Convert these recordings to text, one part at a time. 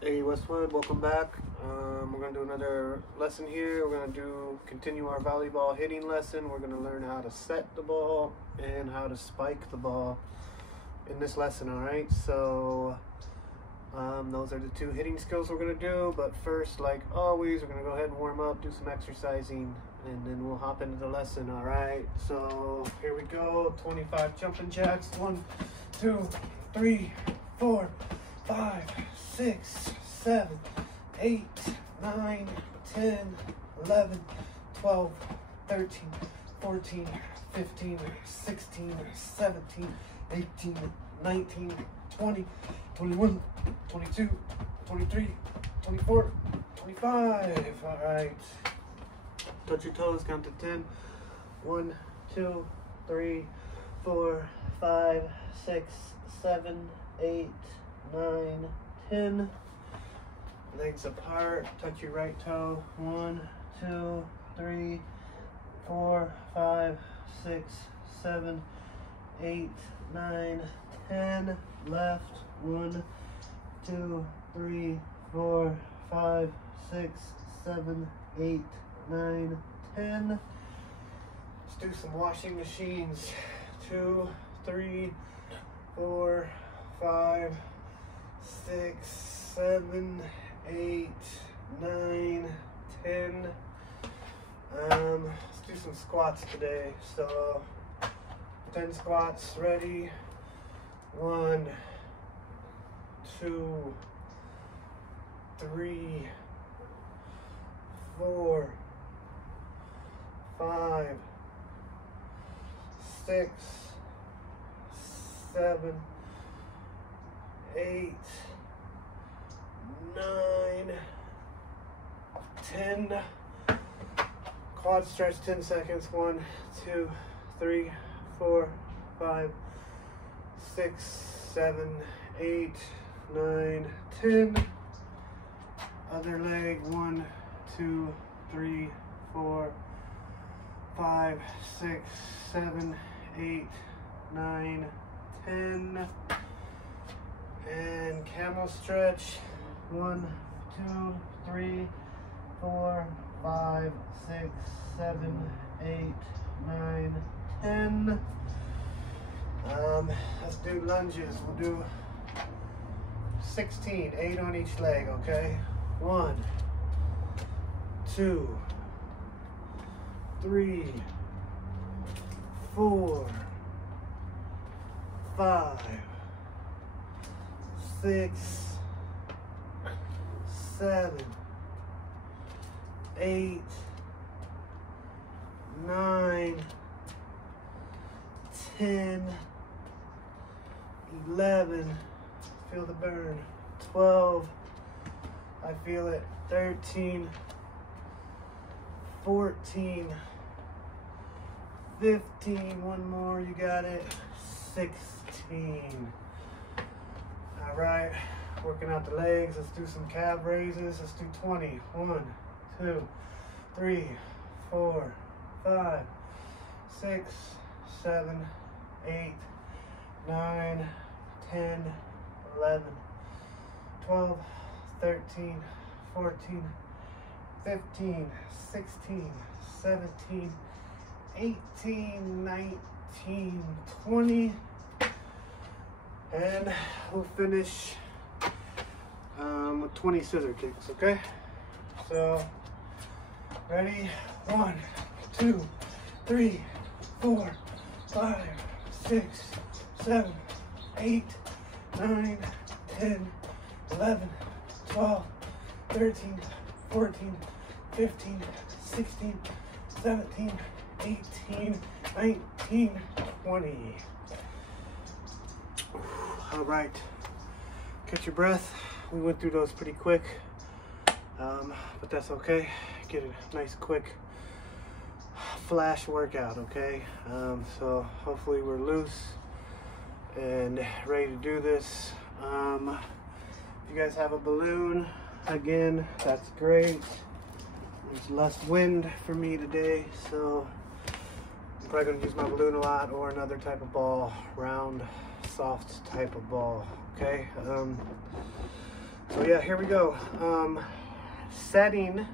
Hey Westwood, welcome back. We're going to do another lesson here. We're going to continue our volleyball hitting lesson. We're going to learn how to set the ball and how to spike the ball in this lesson, alright? So those are the two hitting skills we're going to do. But first, like always, we're going to go ahead and warm up, do some exercising, and then we'll hop into the lesson, alright? So here we go, 25 jumping jacks. 1, 2, 3, 4, 5, 6, 7, 8, 9, 10, 11, 12, 13, 14, 15, 16, 17, 18, 19, 20, 21, 22, 23, 24, 25. All right. Touch your toes, count to 10. 1, 2, 3, 4, 5, 6, 7, 8, 9, 10. Legs apart. Touch your right toe. 1, 2, 3, 4, 5, 6, 7, 8, 9, 10. Left. 1, 2, 3, 4, 5, 6, 7, 8, 9, 10. Let's do some washing machines. 2, 3, 4, 5, 6, 7, 8, 9, 10. Let's do some squats today. So 10 squats. Ready? 1, 2, 3, 4, 5, 6, 7, 8, 9, 10. Quad stretch 10 seconds. 1, 2, 3, 4, 5, 6, 7, 8, 9, 10. Other leg. 1, 2, 3, 4, 5, 6, 7, 8, 9, 10. And camel stretch. 1, 2, 3, 4, 5, 6, 7, 8, 9, 10. Let's do lunges. We'll do 16, 8 on each leg, okay? 1, 2, 3, 4, 5, 6, 7, 8, 9, 10, 11, feel the burn, 12, I feel it, 13, 14, 15, one more, you got it, 16. All right, working out the legs. Let's do some calf raises. Let's do 20. 1, 2, 3, 4, 5, 6, 7, 8, 9, 10, 11, 12, 13, 14, 15, 16, 17, 18, 19, 20. And we'll finish with 20 scissor kicks, okay? So, ready? 1, 2, 3, 4, 5, 6, 7, 8, 9, 10, 11, 12, 13, 14, 15, 16, 17, 18, 19, 20. All right, catch your breath. We went through those pretty quick, but that's okay. Get a nice quick flash workout, okay? So hopefully we're loose and ready to do this. If you guys have a balloon, again, that's great. There's less wind for me today, so I'm probably gonna use my balloon a lot or another type of ball, round, soft type of ball, okay? So So yeah, here we go. Setting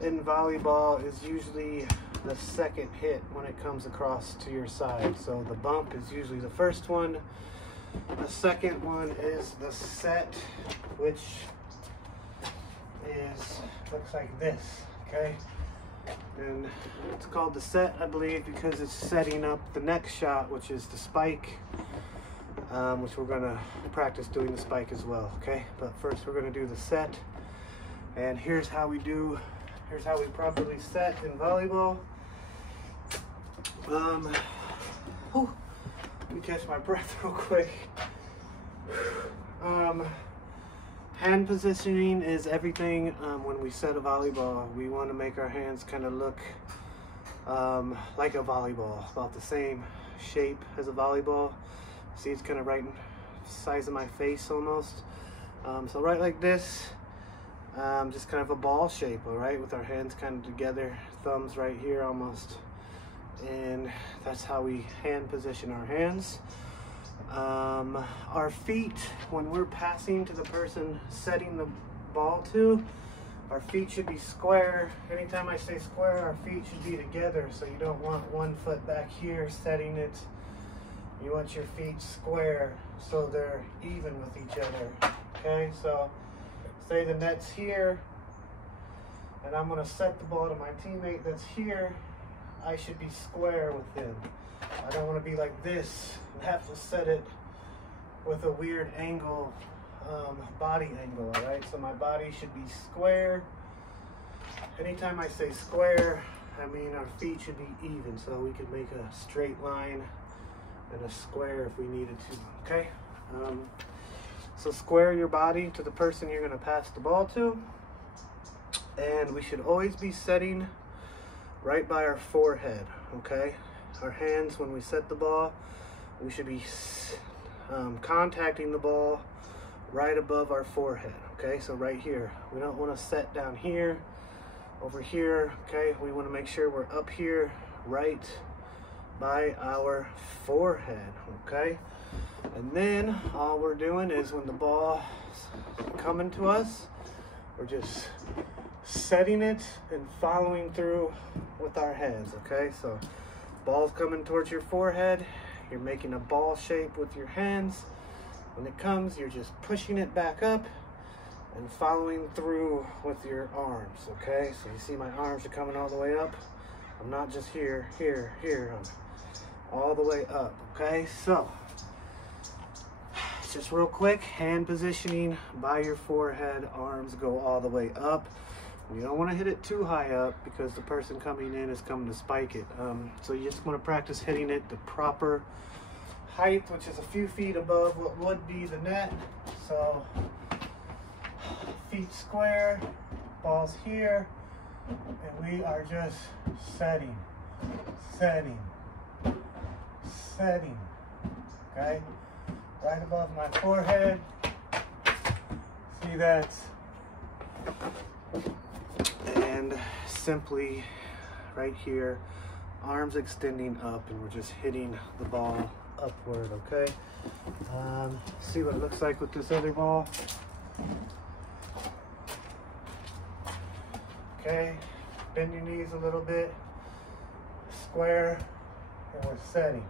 in volleyball is usually the second hit when it comes across to your side. So the bump is usually the first one. The second one is the set, which looks like this, okay? And it's called the set, I believe, because it's setting up the next shot, which is the spike, which we're gonna practice doing the spike as well, okay? But first we're gonna do the set, and here's how we properly set in volleyball. Let me catch my breath real quick. Hand positioning is everything. When we set a volleyball, we want to make our hands kind of look like a volleyball, about the same shape as a volleyball. See, it's kind of right in the size of my face almost. So right like this, just kind of a ball shape, all right, with our hands kind of together, thumbs right here almost. And that's how we hand position our hands. Our feet, when we're passing to the person setting the ball to, our feet should be square. Anytime I say square, our feet should be together. So you don't want one foot back here setting it. You want your feet square so they're even with each other. Okay, so say the net's here, and I'm gonna set the ball to my teammate that's here. I should be square with him. I don't want to be like this and have to set it with a weird angle, body angle, all right? So my body should be square. Anytime I say square, I mean our feet should be even, so we could make a straight line and a square if we needed to, okay? So square your body to the person you're going to pass the ball to, and we should always be setting right by our forehead, okay? Our hands, when we set the ball, we should be contacting the ball right above our forehead, okay? So right here. We don't want to set down here, over here, okay? We want to make sure we're up here, right by our forehead, okay? And then all we're doing is when the ball is coming to us, we're just setting it and following through with our hands, okay? So ball's coming towards your forehead, you're making a ball shape with your hands. When it comes, you're just pushing it back up and following through with your arms, okay? So you see my arms are coming all the way up. I'm not just here, I'm all the way up, okay? So just real quick, hand positioning by your forehead, arms go all the way up. You don't want to hit it too high up because the person coming in is coming to spike it. So you just want to practice hitting it the proper height, which is a few feet above what would be the net. So feet square, ball's here, and we are just setting, okay? Right above my forehead. See that? And simply right here, arms extending up, and we're just hitting the ball upward, okay? See what it looks like with this other ball. Okay, bend your knees a little bit, square, and we're setting.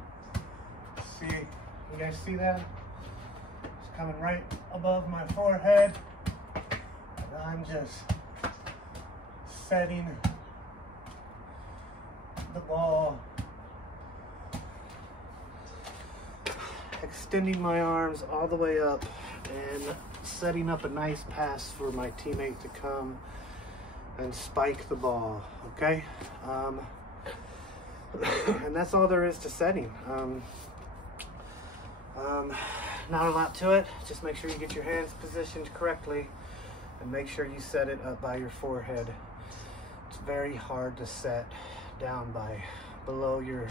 See, you guys see that? It's coming right above my forehead, and I'm just setting the ball, extending my arms all the way up and setting up a nice pass for my teammate to come and spike the ball, okay? And that's all there is to setting. Not a lot to it. Just make sure you get your hands positioned correctly and make sure you set it up by your forehead. It's very hard to set down by below your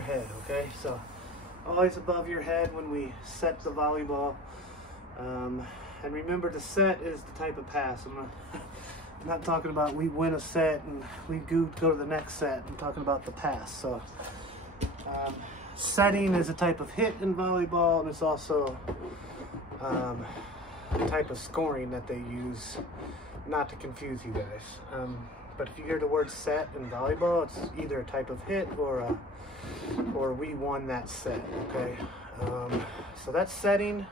head, okay? So always above your head when we set the volleyball. And remember, the set is the type of pass. I'm not talking about we win a set and we go to the next set. I'm talking about the pass. So setting is a type of hit in volleyball, and it's also type of scoring that they use, not to confuse you guys. But if you hear the word set in volleyball, it's either a type of hit or we won that set, okay? So that's setting.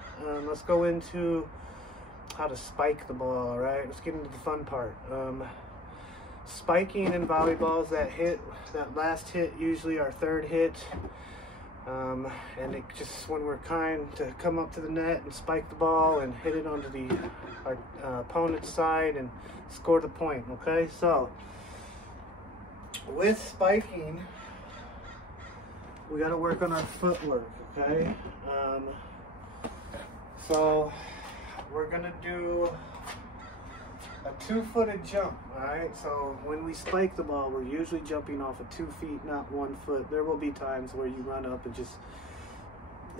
Let's go into how to spike the ball, all right? Let's get into the fun part. Spiking in volleyball is that last hit, usually our third hit. And it just, when we're trying to come up to the net and spike the ball and hit it onto our opponent's side and score the point, okay? So, with spiking, we got to work on our footwork, okay? So, we're going to do a 2-footed jump, all right? So when we spike the ball, we're usually jumping off of 2 feet, not 1 foot. There will be times where you run up and just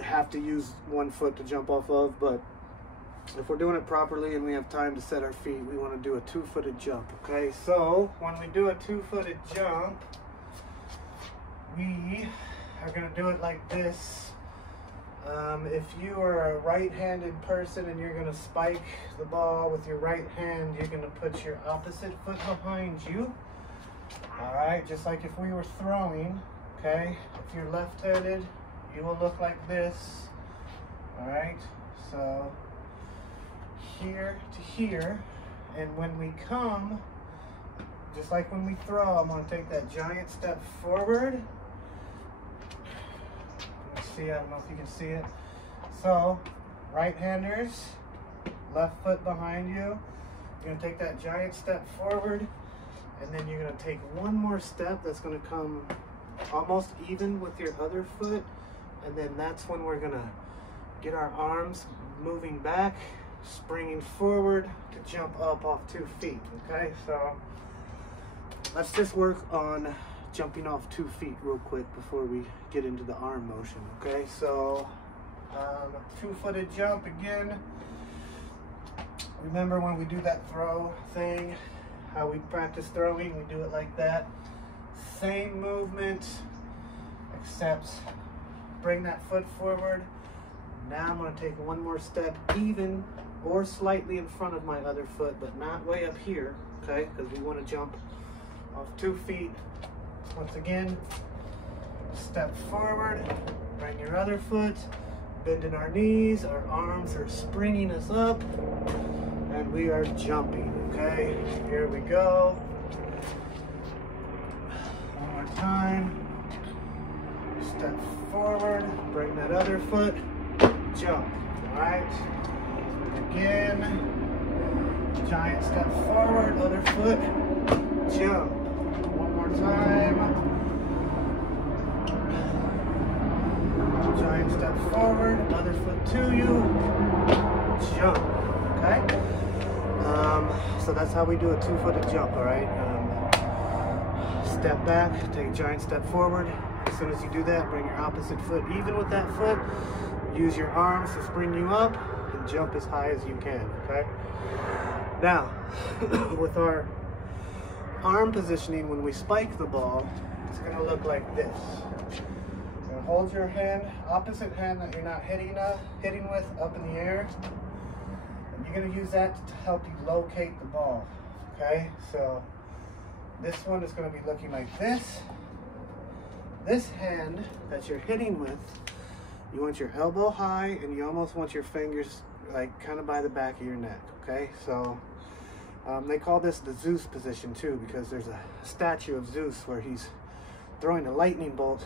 have to use 1 foot to jump off of, but if we're doing it properly and we have time to set our feet, we want to do a 2-footed jump, okay? So when we do a 2-footed jump, we are going to do it like this. If you are a right-handed person and you're going to spike the ball with your right hand, you're going to put your opposite foot behind you. All right, just like if we were throwing, okay? If you're left-handed, you will look like this. All right, so here to here, and when we come, just like when we throw, I'm going to take that giant step forward. See, I don't know if you can see it. So, right-handers, left foot behind you. You're going to take that giant step forward, and then you're going to take one more step that's going to come almost even with your other foot, and then that's when we're going to get our arms moving back, springing forward to jump up off 2 feet, okay? So, let's just work on jumping off 2 feet real quick before we get into the arm motion, okay? So, 2-footed jump again. Remember when we do that throw thing, how we practice throwing, we do it like that. Same movement, except bring that foot forward. Now I'm going to take one more step, even or slightly in front of my other foot, but not way up here, okay? Because we want to jump off 2 feet. Once again, step forward, bring your other foot, bending our knees, our arms are springing us up, and we are jumping, okay? Here we go. One more time. Step forward, bring that other foot, jump, all right? Again, giant step forward, other foot, jump. One more time. Giant step forward, other foot to you, jump, okay? So that's how we do a 2-footed jump, all right? Step back, take a giant step forward. As soon as you do that, bring your opposite foot even with that foot. Use your arms to spring you up and jump as high as you can, okay? Now, with our arm positioning, when we spike the ball, it's going to look like this. You're going to hold your hand, opposite hand that you're not hitting with, up in the air. And you're going to use that to help you locate the ball, okay? So this one is going to be looking like this. This hand that you're hitting with, you want your elbow high and you almost want your fingers like kind of by the back of your neck, okay? So they call this the Zeus position too, because there's a statue of Zeus where he's throwing a lightning bolt,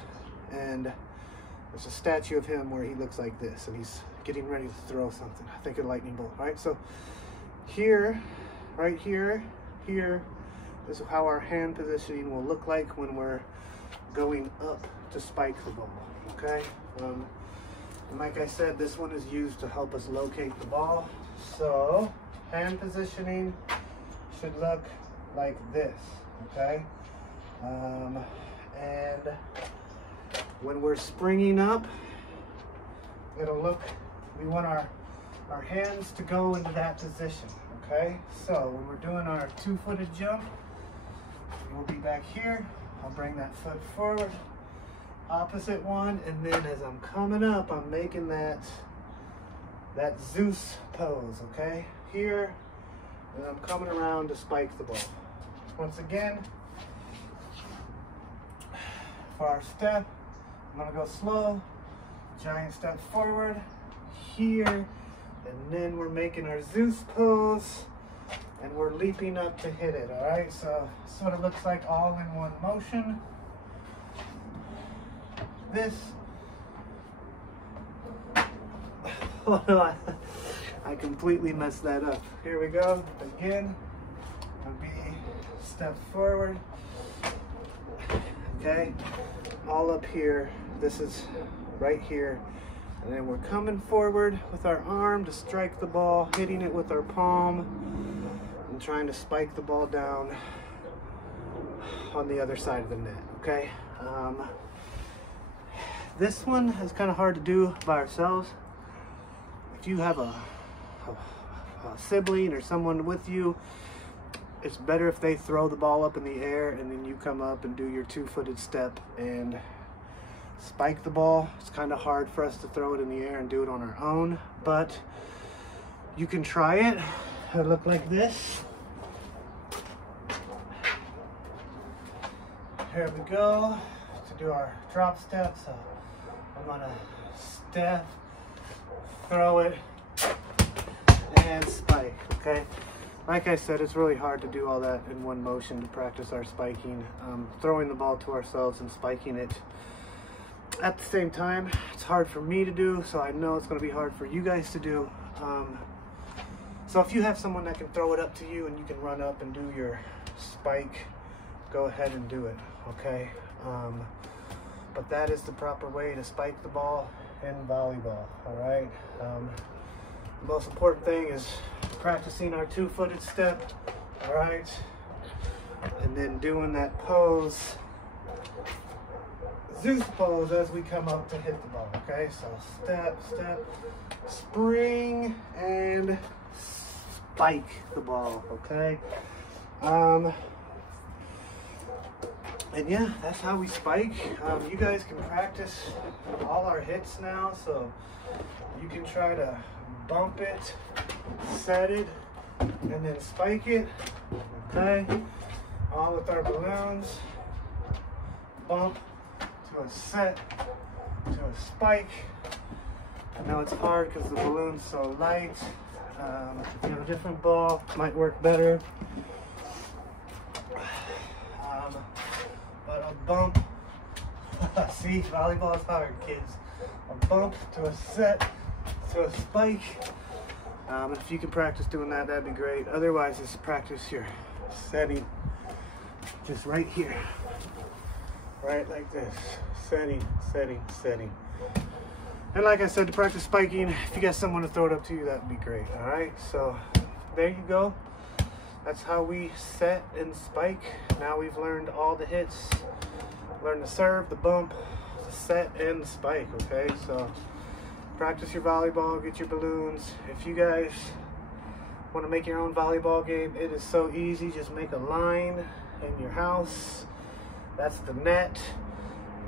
and there's a statue of him where he looks like this and he's getting ready to throw something. I think a lightning bolt, right? So here, right here, here, this is how our hand positioning will look like when we're going up to spike the ball, okay? And like I said, this one is used to help us locate the ball. So hand positioning should look like this, okay? And when we're springing up, it'll look, we want our hands to go into that position, okay? So when we're doing our 2-footed jump, we'll be back here. I'll bring that foot forward, opposite one, and then as I'm coming up, I'm making that that Zeus pose, okay? Here, and I'm coming around to spike the ball. Once again, for our step, I'm gonna go slow, giant step forward, here, and then we're making our Zeus pose, and we're leaping up to hit it, all right? So, this is what it looks like all in one motion. This, oh no, I completely messed that up. Here we go, again, I'll be step forward, okay? All up here, this is right here. And then we're coming forward with our arm to strike the ball, hitting it with our palm, and trying to spike the ball down on the other side of the net, okay? This one is kind of hard to do by ourselves. If you have a sibling or someone with you, it's better if they throw the ball up in the air and then you come up and do your two-footed step and spike the ball. It's kind of hard for us to throw it in the air and do it on our own, but you can try it. It'll look like this. Here we go to do our drop step. So I'm gonna step, throw it, and spike, okay? Like I said, it's really hard to do all that in one motion to practice our spiking. Throwing the ball to ourselves and spiking it at the same time, it's hard for me to do, so I know it's gonna be hard for you guys to do. So if you have someone that can throw it up to you and you can run up and do your spike, go ahead and do it, okay? But that is the proper way to spike the ball in volleyball, all right? The most important thing is practicing our two-footed step, all right? And then doing that pose, Zeus pose, as we come up to hit the ball, okay? So step, step, spring, and spike the ball, okay? And yeah, that's how we spike. You guys can practice all our hits now, so you can try to bump it, set it, and then spike it, okay? All with our balloons. Bump to a set, to a spike. I know it's hard because the balloon's so light. If you have a different ball, it might work better. But a bump, see, volleyball is hard, kids. A bump to a set, to a spike. If you can practice doing that, that'd be great. Otherwise, just practice your setting just right here. Right like this. Setting, setting, setting. And like I said, to practice spiking, if you got someone to throw it up to you, that would be great. All right, so there you go. That's how we set and spike. Now we've learned all the hits. Learn the serve, the bump, the set, and the spike, okay? So practice your volleyball, get your balloons. If you guys want to make your own volleyball game, it is so easy. Just make a line in your house. That's the net.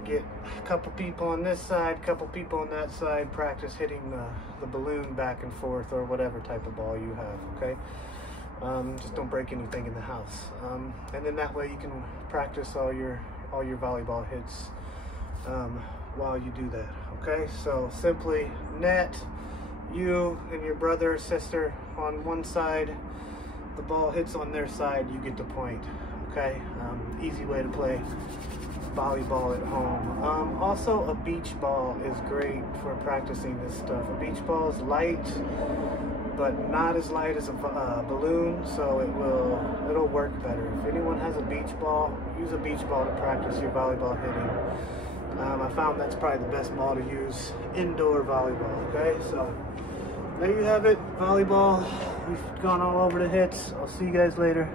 Get a couple people on this side, couple people on that side. Practice hitting the balloon back and forth, or whatever type of ball you have, okay? Just don't break anything in the house. And then that way you can practice all your volleyball hits while you do that, okay? So simply net, you and your brother or sister on one side, the ball hits on their side, you get the point, okay? Easy way to play volleyball at home. Also, a beach ball is great for practicing this stuff. A beach ball is light, but not as light as a balloon, so it'll work better. If anyone has a beach ball, use a beach ball to practice your volleyball hitting. I found that's probably the best ball to use indoor volleyball, okay? So there you have it, volleyball. We've gone all over the hits. I'll see you guys later.